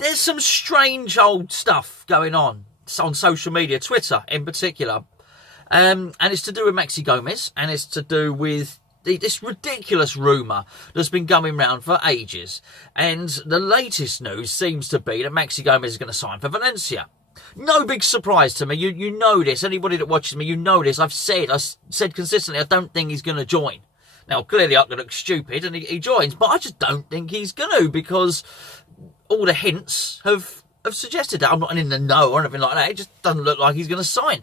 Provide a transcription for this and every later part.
there's some strange old stuff going on social media, Twitter in particular. And it's to do with Maxi Gomez, and it's to do with this ridiculous rumour that's been going round for ages. And the latest news seems to be that Maxi Gomez is going to sign for Valencia. No big surprise to me. You know this. Anybody that watches me, you know this. I've said consistently, I don't think he's going to join. Now, clearly I could look stupid and he joins, but I just don't think he's going to, because all the hints have suggested that. I'm not in the know or anything like that. It just doesn't look like he's going to sign.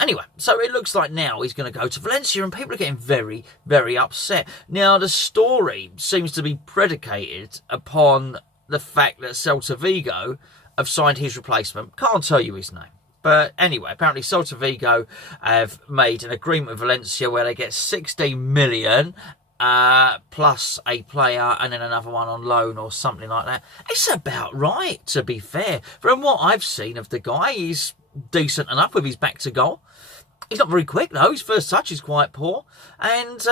Anyway, so it looks like now he's going to go to Valencia, and people are getting very, very upset. Now, the story seems to be predicated upon the fact that Celta Vigo have signed his replacement. Can't tell you his name. But anyway, apparently Celta Vigo have made an agreement with Valencia where they get 16 million plus a player and then another one on loan or something like that. It's about right, to be fair. From what I've seen of the guy, he's decent enough with his back to goal. He's not very quick though. His first touch is quite poor. And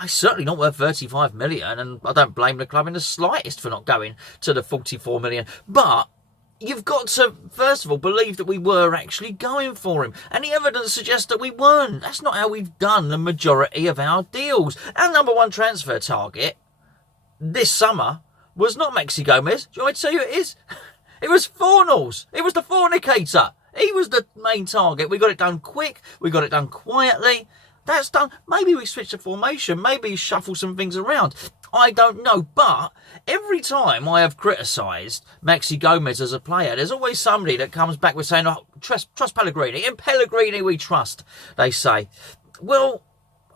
he's certainly not worth 35 million. And I don't blame the club in the slightest for not going to the 44 million. But you've got to, first of all, believe that we were actually going for him. And the evidence suggests that we weren't. That's not how we've done the majority of our deals. Our number one transfer target this summer was not Maxi Gomez. Do you want me to tell you who it is? It was Fornals. It was the fornicator. He was the main target. We got it done quick. We got it done quietly. That's done. Maybe we switch the formation. Maybe shuffle some things around. I don't know. But every time I have criticised Maxi Gomez as a player, there's always somebody that comes back with saying, oh, trust Pellegrini. In Pellegrini we trust, they say. Well,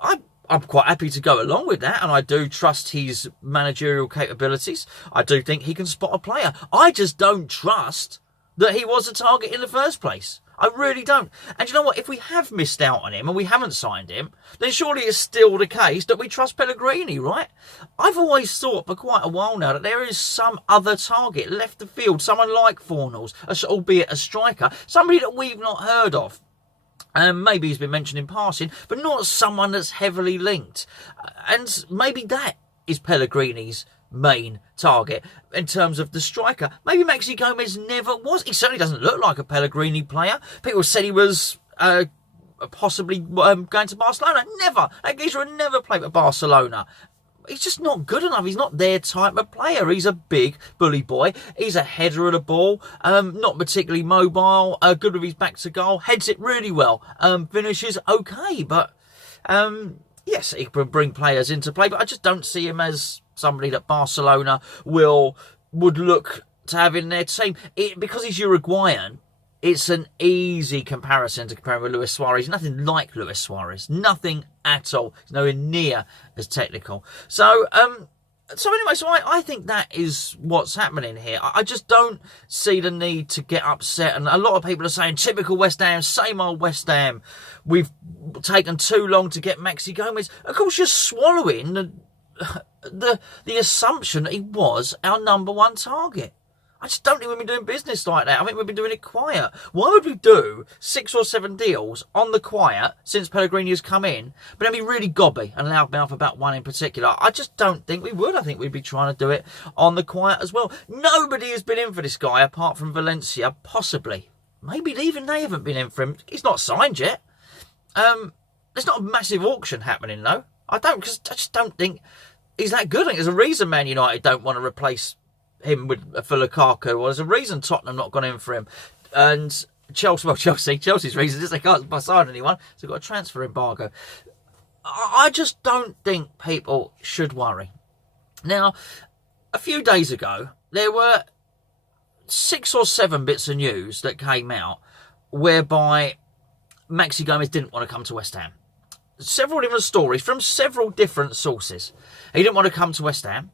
I'm quite happy to go along with that, and I do trust his managerial capabilities. I do think he can spot a player. I just don't trust that he was a target in the first place. I really don't. And you know what? If we have missed out on him and we haven't signed him, then surely it's still the case that we trust Pellegrini, right? I've always thought for quite a while now that there is some other target left of field, someone like Fornals, albeit a striker, somebody that we've not heard of. Maybe he's been mentioned in passing, but not someone that's heavily linked. And maybe that is Pellegrini's main target in terms of the striker. Maybe Maxi Gomez never was. He certainly doesn't look like a Pellegrini player. People said he was possibly going to Barcelona. Never. That geezer would never play for Barcelona. He's just not good enough. He's not their type of player. He's a big bully boy. He's a header of the ball. Not particularly mobile. Good with his back to goal. Heads it really well. Finishes okay. But yes, he can bring players into play. But I just don't see him as somebody that Barcelona would look to have in their team. Because he's Uruguayan, it's an easy comparison to compare him with Luis Suarez. Nothing like Luis Suarez. Nothing at all. He's nowhere near as technical. So anyway, I think that is what's happening here. I just don't see the need to get upset. And a lot of people are saying, typical West Ham, same old West Ham. We've taken too long to get Maxi Gomez. Of course, you're swallowing the assumption that he was our number one target. I just don't think we've been doing business like that. I think we've been doing it quiet. Why would we do 6 or 7 deals on the quiet since Pellegrini has come in, but then be really gobby and loudmouth about one in particular? I just don't think we would. I think we'd be trying to do it on the quiet as well. Nobody has been in for this guy apart from Valencia, possibly. Maybe even they haven't been in for him. He's not signed yet. There's not a massive auction happening, though. I just don't think he's that good. I think there's a reason Man United don't want to replace him for Lukaku. Well, there's a reason Tottenham not gone in for him. And Chelsea's reason is they can't sign anyone, so they've got a transfer embargo. I just don't think people should worry. Now, a few days ago, there were 6 or 7 bits of news that came out whereby Maxi Gomez didn't want to come to West Ham. Several different stories from several different sources. He didn't want to come to West Ham.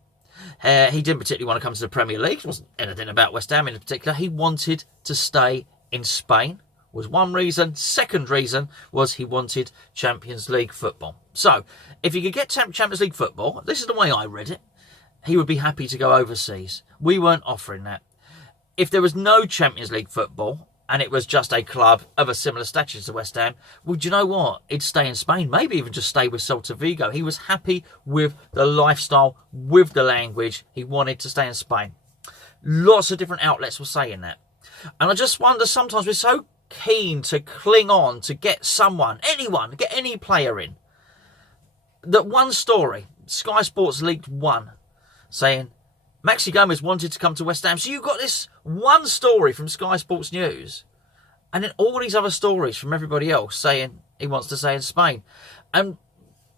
He didn't particularly want to come to the Premier League. It wasn't anything about West Ham in particular. He wanted to stay in Spain, was one reason. Second reason was he wanted Champions League football. So, if he could get Champions League football, this is the way I read it, he would be happy to go overseas. We weren't offering that. If there was no Champions League football, and it was just a club of a similar stature to West Ham, well, do you know what? He'd stay in Spain, maybe even just stay with Celta Vigo. He was happy with the lifestyle, with the language. He wanted to stay in Spain. Lots of different outlets were saying that. And I just wonder, sometimes we're so keen to cling on to get someone, anyone, get any player in, that one story, Sky Sports leaked one, saying Maxi Gomez wanted to come to West Ham. So you've got this one story from Sky Sports News, and then all these other stories from everybody else saying he wants to stay in Spain. And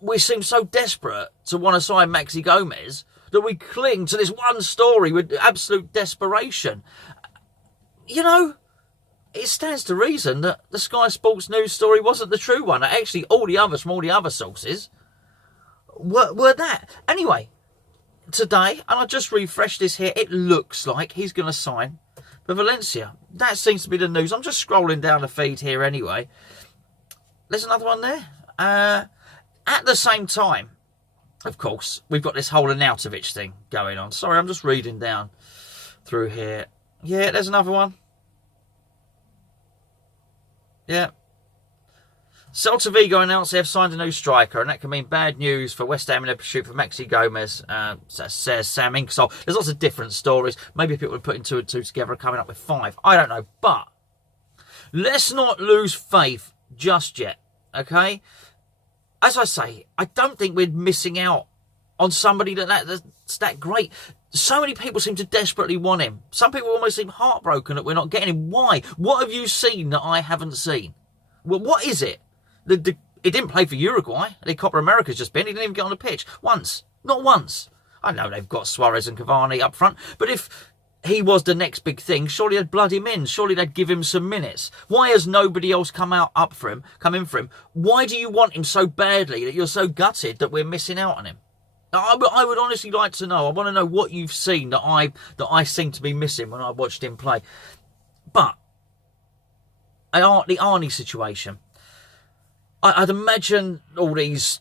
we seem so desperate to want to sign Maxi Gomez that we cling to this one story with absolute desperation. You know, it stands to reason that the Sky Sports News story wasn't the true one. Actually, all the others from all the other sources were that. Anyway, today, and I just refreshed this here, it looks like he's going to sign for Valencia. That seems to be the news. I'm just scrolling down the feed here anyway. There's another one there. At the same time, of course, we've got this whole Arnautovic thing going on. Sorry, I'm just reading down through here. Yeah, there's another one. Yeah. Celta Vigo announced they have signed a new striker, and that can mean bad news for West Ham in their pursuit for Maxi Gomez, says Sam Ingersoll. There's lots of different stories. Maybe people are putting 2 and 2 together and coming up with 5. I don't know. But let's not lose faith just yet, okay? As I say, I don't think we're missing out on somebody that's that great. So many people seem to desperately want him. Some people almost seem heartbroken that we're not getting him. Why? What have you seen that I haven't seen? Well, what is it? He didn't play for Uruguay. The Copa America's just been. He didn't even get on the pitch. Once. Not once. I know they've got Suarez and Cavani up front, but if he was the next big thing, surely they'd blood him in. Surely they'd give him some minutes. Why has nobody else come in for him? Why do you want him so badly that you're so gutted that we're missing out on him? I would honestly like to know. I want to know what you've seen that I seem to be missing when I watched him play. But the Arnie situation, I'd imagine all these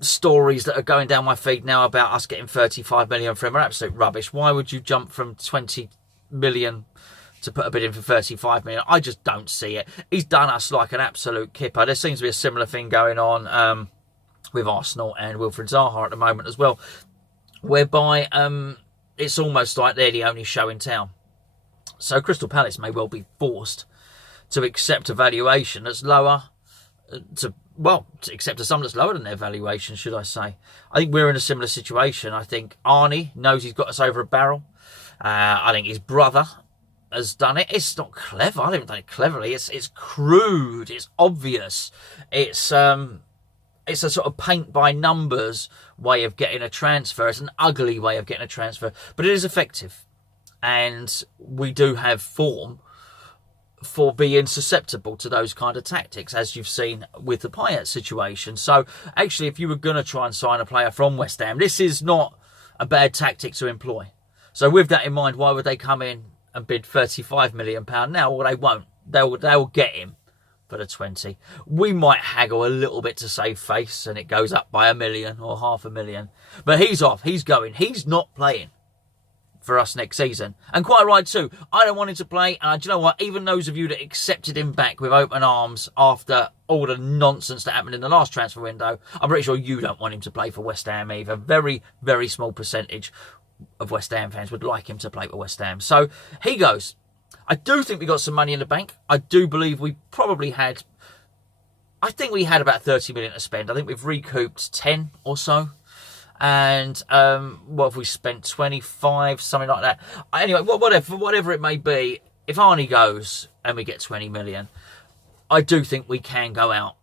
stories that are going down my feed now about us getting 35 million for him are absolute rubbish. Why would you jump from 20 million to put a bid in for 35 million? I just don't see it. He's done us like an absolute kipper. There seems to be a similar thing going on with Arsenal and Wilfried Zaha at the moment as well, whereby it's almost like they're the only show in town. So Crystal Palace may well be forced to accept a valuation that's lower, to accept a sum that's lower than their valuation, should I say. I think we're in a similar situation. I think Arnie knows he's got us over a barrel. I think his brother has done it. It's not clever. I haven't done it cleverly. It's crude. It's obvious. It's a sort of paint by numbers way of getting a transfer. It's an ugly way of getting a transfer, but it is effective. And we do have form for being susceptible to those kind of tactics, as you've seen with the Payet situation. So actually, if you were going to try and sign a player from West Ham, this is not a bad tactic to employ. So with that in mind, why would they come in and bid £35 million now? Well, they won't. They'll get him for the 20. We might haggle a little bit to save face, and it goes up by £1 million or £500,000. But he's off. He's going. He's not playing for us next season. And quite right too. I don't want him to play. And do you know what? Even those of you that accepted him back with open arms after all the nonsense that happened in the last transfer window, I'm pretty sure you don't want him to play for West Ham either. Very, very small percentage of West Ham fans would like him to play for West Ham. So he goes. I do think we got some money in the bank. I do believe we probably had, I think we had about 30 million to spend. I think we've recouped 10 or so. And what have we spent? 25, something like that. Anyway, whatever it may be, if Arnie goes and we get 20 million, I do think we can go out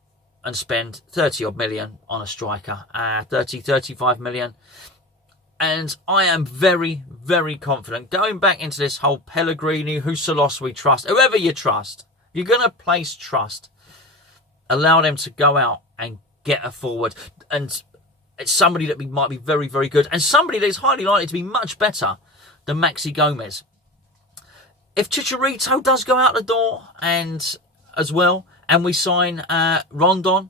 and spend 30 odd million on a striker, 35 million. And I am very, very confident going back into this whole Pellegrini, Huselos we trust, whoever you trust. If you're going to place trust, allow them to go out and get a forward. And it's somebody that might be very, very good, and somebody that is highly likely to be much better than Maxi Gomez. If Chicharito does go out the door and as well, and we sign Rondon,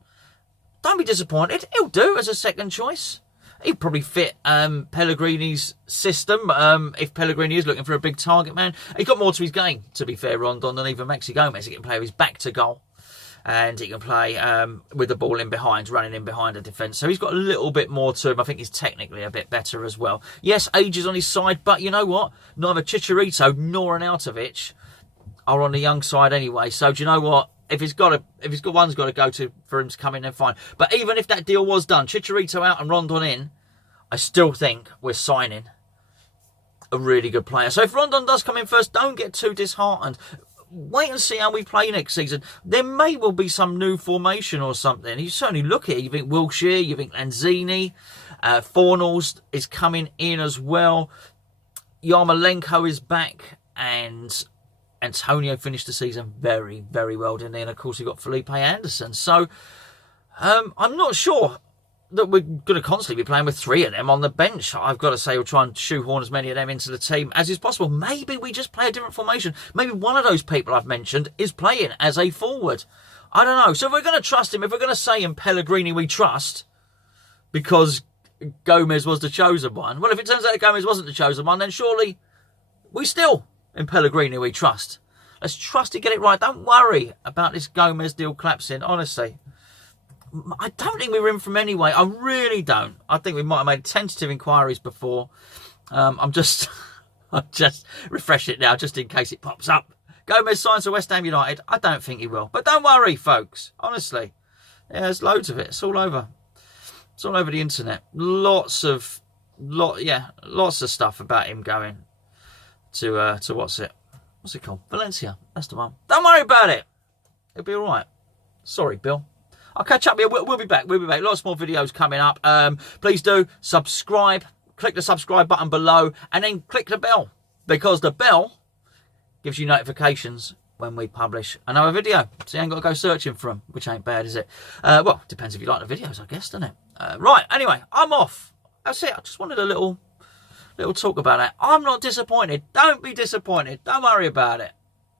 don't be disappointed. He'll do as a second choice. He'd probably fit Pellegrini's system if Pellegrini is looking for a big target man. He's got more to his game, to be fair, Rondon, than even Maxi Gomez. He can play with his back to goal. and he can play with the ball in behind, running in behind a defence. So he's got a little bit more to him. I think he's technically a bit better as well. Yes, age is on his side, but you know what? Neither Chicharito nor Arnautovic are on the young side anyway. So do you know what? If he's got one's got to go to for him to come in, then fine. But even if that deal was done, Chicharito out and Rondon in, I still think we're signing a really good player. So if Rondon does come in first, don't get too disheartened. Wait and see how we play next season. There may well be some new formation or something. You certainly look at it. You think Wilshere, you think Lanzini, Fornals is coming in as well. Yarmolenko is back, and Antonio finished the season very, very well, didn't he? And of course, we got Felipe Anderson. So I'm not sure that we're going to constantly be playing with 3 of them on the bench. I've got to say, we'll try and shoehorn as many of them into the team as is possible. Maybe we just play a different formation. Maybe one of those people I've mentioned is playing as a forward. I don't know. So if we're going to trust him, if we're going to say in Pellegrini we trust because Gomez was the chosen one, well, if it turns out that Gomez wasn't the chosen one, then surely we still, in Pellegrini, we trust. Let's trust to get it right. Don't worry about this Gomez deal collapsing, honestly. I don't think we were in from anyway. I really don't. I think we might have made tentative inquiries before. I'm just refresh it now, just in case it pops up. Gomez signs for West Ham United. I don't think he will. But don't worry, folks. Honestly. Yeah, there's loads of it. It's all over. It's all over the internet. Lots of stuff about him going to what's it called? Valencia. That's the one. Don't worry about it. It'll be all right. Sorry, Bill. I'll catch up here. We'll be back. We'll be back. Lots more videos coming up. Please do subscribe. Click the subscribe button below and then click the bell, because the bell gives you notifications when we publish another video. So you ain't got to go searching for them, which ain't bad, is it? Well, depends if you like the videos, I guess, doesn't it? Right. Anyway, I'm off. That's it. I just wanted a little talk about that. I'm not disappointed. Don't be disappointed. Don't worry about it.